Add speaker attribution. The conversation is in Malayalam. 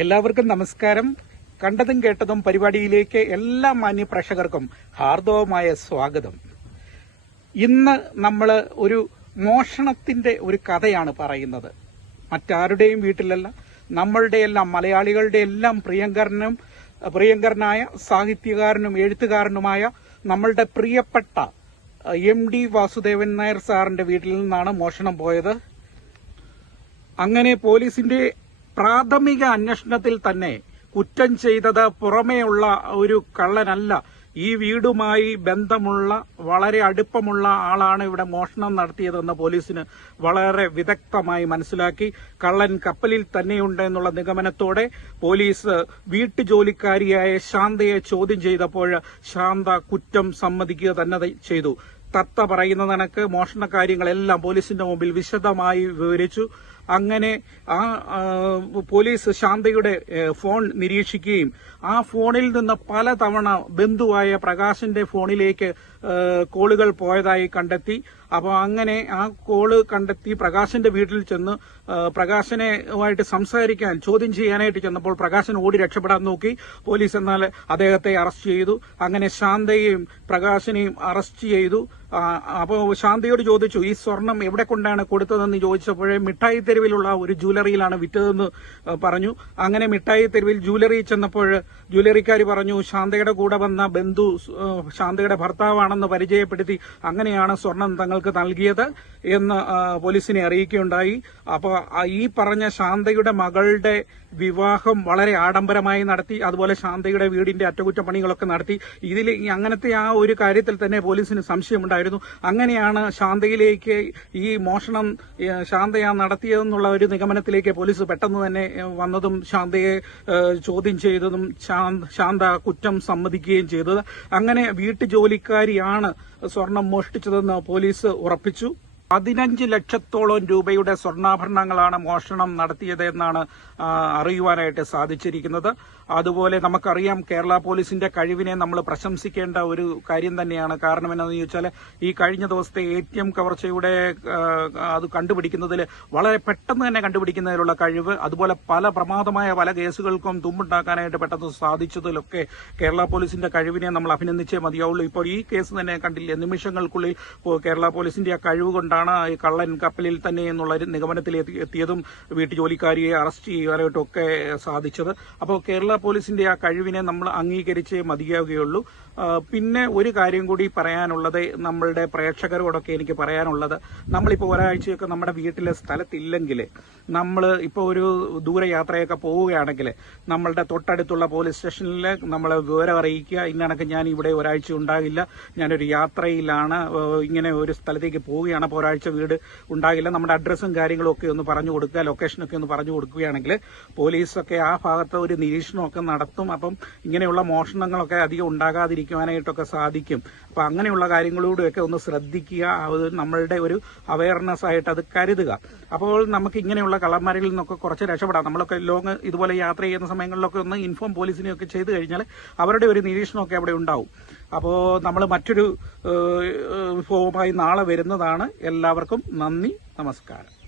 Speaker 1: എല്ലാവർക്കും നമസ്കാരം. കണ്ടതും കേട്ടതും പരിപാടിയിലേക്ക് എല്ലാ മാന്യ പ്രേക്ഷകർക്കും ഹാർദവമായ സ്വാഗതം. ഇന്ന് നമ്മൾ ഒരു മോഷണത്തിന്റെ ഒരു കഥയാണ് പറയുന്നത്. മറ്റാരുടെയും വീട്ടിലല്ല നമ്മളുടെ എല്ലാം മലയാളികളുടെ എല്ലാം പ്രിയങ്കരനും പ്രിയങ്കരനായ സാഹിത്യകാരനും എഴുത്തുകാരനുമായ നമ്മളുടെ പ്രിയപ്പെട്ട എം ഡി വാസുദേവൻ നായർ സാറിന്റെ വീട്ടിൽ നിന്നാണ് മോഷണം പോയത്. അങ്ങനെ പോലീസിന്റെ പ്രാഥമിക അന്വേഷണത്തിൽ തന്നെ കുറ്റം ചെയ്തത് പുറമേയുള്ള ഒരു കള്ളനല്ല. ഈ വീടുമായി ബന്ധമുള്ള വളരെ അടുപ്പമുള്ള ആളാണ് ഇവിടെ മോഷണം നടത്തിയതെന്ന് പോലീസിന് വളരെ വിദഗ്ധമായി മനസ്സിലാക്കി. കള്ളൻ കപ്പലിൽ തന്നെയുണ്ട് എന്നുള്ള നിഗമനത്തോടെ പോലീസ് വീട്ടുജോലിക്കാരിയായ ശാന്തയെ ചോദ്യം ചെയ്തപ്പോൾ ശാന്ത കുറ്റം സമ്മതിക്കുക തന്നെ ചെയ്തു. തത്ത പറയുന്ന കണക്ക് മോഷണ കാര്യങ്ങളെല്ലാം പോലീസിന്റെ മുമ്പിൽ വിശദമായി വിവരിച്ചു. അങ്ങനെ ആ പോലീസ് ശാന്തയുടെ ഫോൺ നിരീക്ഷിക്കുകയും ആ ഫോണിൽ നിന്ന് പല തവണ ബന്ധുവായ പ്രകാശിന്റെ ഫോണിലേക്ക് കോളുകൾ പോയതായി കണ്ടെത്തി. അപ്പോൾ അങ്ങനെ ആ കോൾ കണ്ടെത്തി പ്രകാശിന്റെ വീട്ടിൽ ചെന്ന് ആ, പ്രകാശനുമായിട്ട് സംസാരിക്കാൻ ചോദ്യം ചെയ്യാനായിട്ട് ചെന്നപ്പോൾ പ്രകാശൻ ഓടി രക്ഷപ്പെടാൻ നോക്കി. പോലീസ് എന്നാൽ അദ്ദേഹത്തെ അറസ്റ്റ് ചെയ്തു. അങ്ങനെ ശാന്തയെയും പ്രകാശിനെയും അറസ്റ്റ് ചെയ്തു. അപ്പോൾ ശാന്തയോട് ചോദിച്ചു ഈ സ്വർണം എവിടെ കൊണ്ടാണ് കൊടുത്തതെന്ന്? ചോദിച്ചപ്പോഴേ മിഠായി തെരുവിലുള്ള ഒരു ജ്വല്ലറിയിലാണ് വിറ്റതെന്ന് പറഞ്ഞു. അങ്ങനെ മിഠായി തെരുവിൽ ജ്വല്ലറി ചെന്നപ്പോൾ ജ്വല്ലറിക്കാർ പറഞ്ഞു ശാന്തയുടെ കൂടെ വന്ന ബന്ധു ശാന്തയുടെ ഭർത്താവാണെന്ന് പരിചയപ്പെടുത്തി അങ്ങനെയാണ് സ്വർണം തങ്ങൾക്ക് നൽകിയത് എന്ന് പോലീസിനെ അറിയിക്കുകയുണ്ടായി. അപ്പോൾ ഈ പറഞ്ഞ ശാന്തയുടെ മകളുടെ വിവാഹം വളരെ ആഡംബരമായി നടത്തി അതുപോലെ ശാന്തയുടെ വീടിന്റെ അറ്റകുറ്റപ്പണികളൊക്കെ നടത്തി. ഇതിൽ അങ്ങനത്തെ ആ ഒരു കാര്യത്തിൽ തന്നെ പോലീസിന് സംശയമുണ്ടായിരുന്നു. അങ്ങനെയാണ് ശാന്തയിലേക്ക് ഈ മോഷണം ശാന്തയാ ശാന്തയാ നടത്തിയതെന്നുള്ള ഒരു നിഗമനത്തിലേക്ക് പോലീസ് പെട്ടെന്ന് തന്നെ വന്നതും ശാന്തയെ ചോദ്യം ചെയ്തതും ശാന്ത കുറ്റം സമ്മതിക്കുകയും ചെയ്തത്. അങ്ങനെ വീട്ടുജോലിക്കാരിയാണ് സ്വർണം മോഷ്ടിച്ചതെന്ന് പോലീസ് ഉറപ്പിച്ചു. പതിനഞ്ച് ലക്ഷത്തോളം രൂപയുടെ സ്വർണാഭരണങ്ങളാണ് മോഷണം നടത്തിയതെന്നാണ് അറിയുവാനായിട്ട് സാധിച്ചിരിക്കുന്നത്. അതുപോലെ നമുക്കറിയാം കേരള പോലീസിന്റെ കഴിവിനെ നമ്മൾ പ്രശംസിക്കേണ്ട ഒരു കാര്യം തന്നെയാണ്. കാരണം എന്താണെന്ന് ചോദിച്ചാൽ ഈ കഴിഞ്ഞ ദിവസത്തെ എ ടി എം കവർച്ചയുടെ അത് കണ്ടുപിടിക്കുന്നതിൽ വളരെ പെട്ടെന്ന് തന്നെ കണ്ടുപിടിക്കുന്നതിലുള്ള കഴിവ് അതുപോലെ പല പ്രമാദമായ പല കേസുകൾക്കും തുമ്പുണ്ടാക്കാനായിട്ട് പെട്ടെന്ന് സാധിച്ചതിലൊക്കെ കേരള പോലീസിന്റെ കഴിവിനെ നമ്മൾ അഭിനന്ദിച്ചേ മതിയാവുള്ളൂ. ഇപ്പോൾ ഈ കേസ് തന്നെ കണ്ടില്ലേ നിമിഷങ്ങൾക്കുള്ളിൽ കേരള പോലീസിന്റെ ആ കഴിവ് കൊണ്ടാണ് ഈ കള്ളൻ കപ്പലിൽ തന്നെ എന്നുള്ള നിഗമനത്തിൽ എത്തിയതും എത്തിയതും വീട്ടുജോലിക്കാരിയെ അറസ്റ്റ് ഒക്കെ സാധിച്ചത്. അപ്പോൾ കേരള പോലീസിന്റെ ആ കഴിവിനെ നമ്മൾ അംഗീകരിച്ച് മതിയാവുകയുള്ളൂ. പിന്നെ ഒരു കാര്യം കൂടി പറയാനുള്ളത് നമ്മളുടെ പ്രേക്ഷകരോടൊക്കെ എനിക്ക് പറയാനുള്ളത്. നമ്മളിപ്പോൾ ഒരാഴ്ചയൊക്കെ നമ്മുടെ വീട്ടിലെ സ്ഥലത്തില്ലെങ്കിൽ നമ്മൾ ഇപ്പോൾ ഒരു ദൂരയാത്രയൊക്കെ പോവുകയാണെങ്കിൽ നമ്മളുടെ തൊട്ടടുത്തുള്ള പോലീസ് സ്റ്റേഷനിൽ നമ്മളെ വിവരം അറിയിക്കുക. ഇന്നണക്ക് ഞാൻ ഇവിടെ ഒരാഴ്ച ഉണ്ടാകില്ല. ഞാനൊരു യാത്രയിലാണ് ഇങ്ങനെ ഒരു സ്ഥലത്തേക്ക് പോവുകയാണ്. അപ്പോൾ ഒരാഴ്ച വീട് ഉണ്ടാകില്ല. നമ്മുടെ അഡ്രസ്സും കാര്യങ്ങളും ഒക്കെ ഒന്ന് പറഞ്ഞു കൊടുക്കുക. ലൊക്കേഷനൊക്കെ ഒന്ന് പറഞ്ഞു കൊടുക്കുകയാണെങ്കിൽ പോലീസൊക്കെ ആ ഭാഗത്ത് ഒരു നിരീക്ഷണമൊക്കെ നടത്തും. അപ്പം ഇങ്ങനെയുള്ള മോഷണങ്ങളൊക്കെ അധികം ഉണ്ടാകാതിരിക്കുവാനായിട്ടൊക്കെ സാധിക്കും. അപ്പം അങ്ങനെയുള്ള കാര്യങ്ങളോടൊക്കെ ഒന്ന് ശ്രദ്ധിക്കുക. അത് നമ്മളുടെ ഒരു അവയർനെസ് ആയിട്ട് അത് കരുതുക. അപ്പോൾ നമുക്ക് ഇങ്ങനെയുള്ള കള്ളന്മാരിൽ നിന്നൊക്കെ കുറച്ച് രക്ഷപ്പെടാം. നമ്മളൊക്കെ ലോങ് ഇതുപോലെ യാത്ര ചെയ്യുന്ന സമയങ്ങളിലൊക്കെ ഒന്ന് ഇൻഫോം പോലീസിനെയൊക്കെ ചെയ്തു കഴിഞ്ഞാൽ അവരുടെ ഒരു നിരീക്ഷണമൊക്കെ അവിടെ ഉണ്ടാവും. അപ്പോൾ നമ്മൾ മറ്റൊരു വിഭവവുമായി നാളെ വരുന്നതാണ്. എല്ലാവർക്കും നന്ദി നമസ്കാരം.